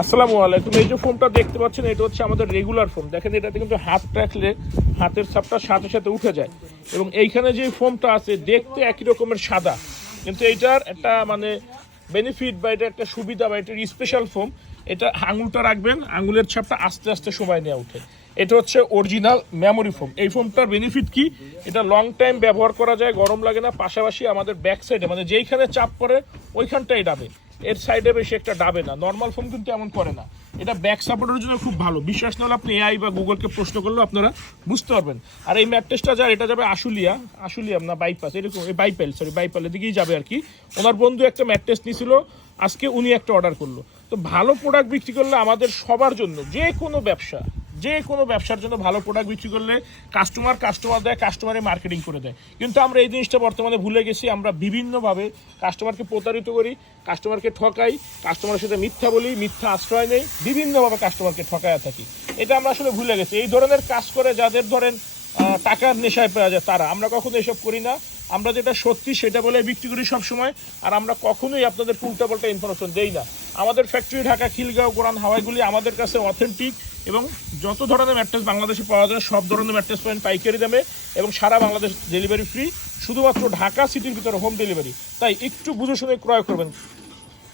আসসালামু আলাইকুম। এই যে ফোমটা দেখতে পাচ্ছেন, এটা হচ্ছে আমাদের রেগুলার ফোম দেখেন, এটাতে কিন্তু হাত রাখলে হাতের ছাপটা সাথে সাথে উঠে যায়। এবং এইখানে যে ফোমটা আছে, দেখতে একই রকমের সাদা। কিন্তু এইটার একটা মানে বেনিফিট বা এটা একটা সুবিধা বা এটার স্পেশাল ফোম এটা আঙুলটা রাখবেন, আঙুলের ছাপটা আস্তে আস্তে সময় নেওয়া উঠে। এটা হচ্ছে অরিজিনাল মেমোরি ফোম এই ফোমটার বেনিফিট কি? এটা লং টাইম ব্যবহার করা যায়, গরম লাগে না। পাশাপাশি আমাদের ব্যাক সাইডে মানে যেইখানে চাপ পড়ে, ওইখানটাই ডাবে। এর সাইডে বেশি একটা ডাবে না। নর্মাল ফোন কিন্তু এমন করে না। এটা ব্যাক সাপোর্টের জন্য খুব ভালো। বিশ্বাস না হলে আপনি এআই বা গুগলকে প্রশ্ন করলেও আপনারা বুঝতে পারবেন। আর এই ম্যাট্রেসটা যা এটা যাবে আশুলিয়া। আশুলিয়া না বাইপাস এরকম এই বাইপাল সরি বাইপাল এদিকেই যাবে আর কি। ওনার বন্ধু একটা ম্যাট্রেস নিয়েছিল আজকে উনি একটা অর্ডার করল। তো ভালো প্রোডাক্ট বিক্রি করলে আমাদের সবার জন্য যে কোনো ব্যবসা যে কোনো ব্যবসার জন্য ভালো প্রোডাক্ট বিক্রি করলে কাস্টমার কাস্টমার দেয় কাস্টমারে মার্কেটিং করে দেয়। কিন্তু আমরা এই জিনিসটা বর্তমানে ভুলে গেছি, আমরা বিভিন্নভাবে কাস্টমারকে প্রতারিত করি কাস্টমারকে ঠকাই কাস্টমারের সাথে মিথ্যা বলি, মিথ্যা আশ্রয় নেই, বিভিন্নভাবে কাস্টমারকে ঠকায়া থাকি। এটা আমরা আসলে ভুলে গেছি। এই ধরনের কাজ করে যাদের ধরেন টাকার নেশায় পাওয়া যায়, তারা। আমরা কখনো এসব করি না। আমরা যেটা সত্যি সেটা বলে বিক্রি করি সবসময়, আর আমরা কখনোই আপনাদের উল্টাপাল্টা ইনফরমেশন দেই না। আমাদের ফ্যাক্টরি ঢাকা, খিলগাঁও, গোরান, হাওয়াইগুলি আমাদের কাছে অথেন্টিক এবং যত ধরনের ম্যাট্রেস বাংলাদেশে পাওয়া যায়, সব ধরনের ম্যাট্রেস পাবেন পাইকারি দামে এবং সারা বাংলাদেশ ডেলিভারি ফ্রি শুধুমাত্র ঢাকা সিটির ভিতরে হোম ডেলিভারি তাই একটু বুঝে শুনে ক্রয় করবেন।